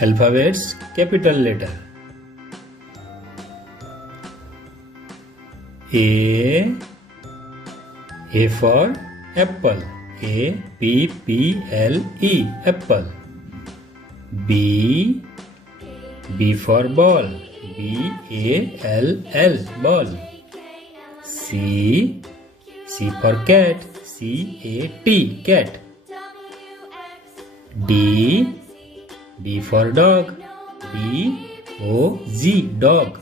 Alphabets capital letter. A for apple. A-P-P-L-E, apple. B for ball. B-A-L-L, ball. C for cat. C-A-T, cat. D for dog. D-O-G, dog.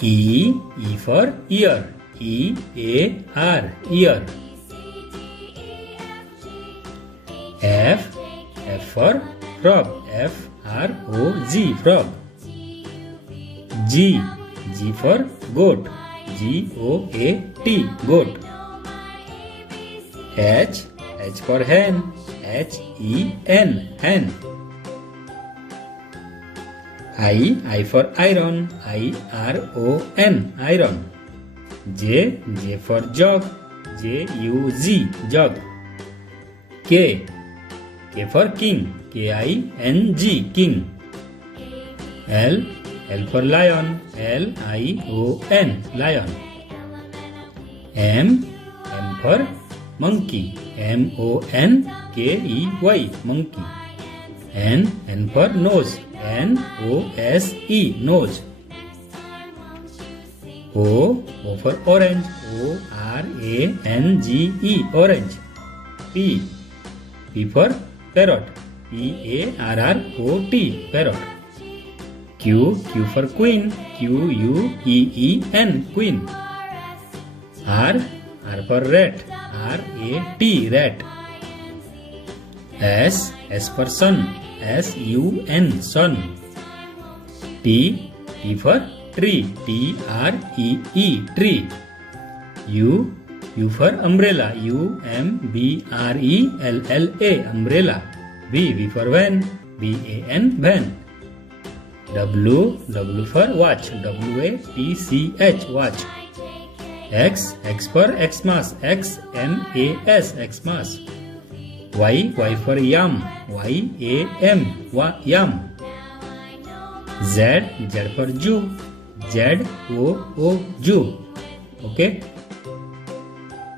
E for ear. E-A-R, ear. F for frog. F-R-O-G, frog. G for goat. G-O-A-T, goat. H for hen. H-E-N, hen. I for iron. I-R-O-N, iron. J for jug. J-U-G, jug. K for king. K-I-N-G, king. L for lion. L-I-O-N, lion. M for monkey. M-O-N-K-E-Y, monkey. N for nose. N-O-S-E, nose. O for orange. O-R-A-N-G-E, orange. P for parrot. P-A-R-R-O-T, parrot. Q for queen. Q-U-E-E-N, queen. R for rat. R-A-T, rat. S for sun. S-U-N, sun. T for tree. T-R-E-E, tree. U for umbrella. U-M-B-R-E-L-L-A, umbrella. V for van. V-A-N, van. W for watch. W-A-T-C-H, watch. X for Xmas. X-M-A-S, Xmas. Y for yam. Y-A-M, yam. Z for Jew. Z-O-O, Jew. Okay.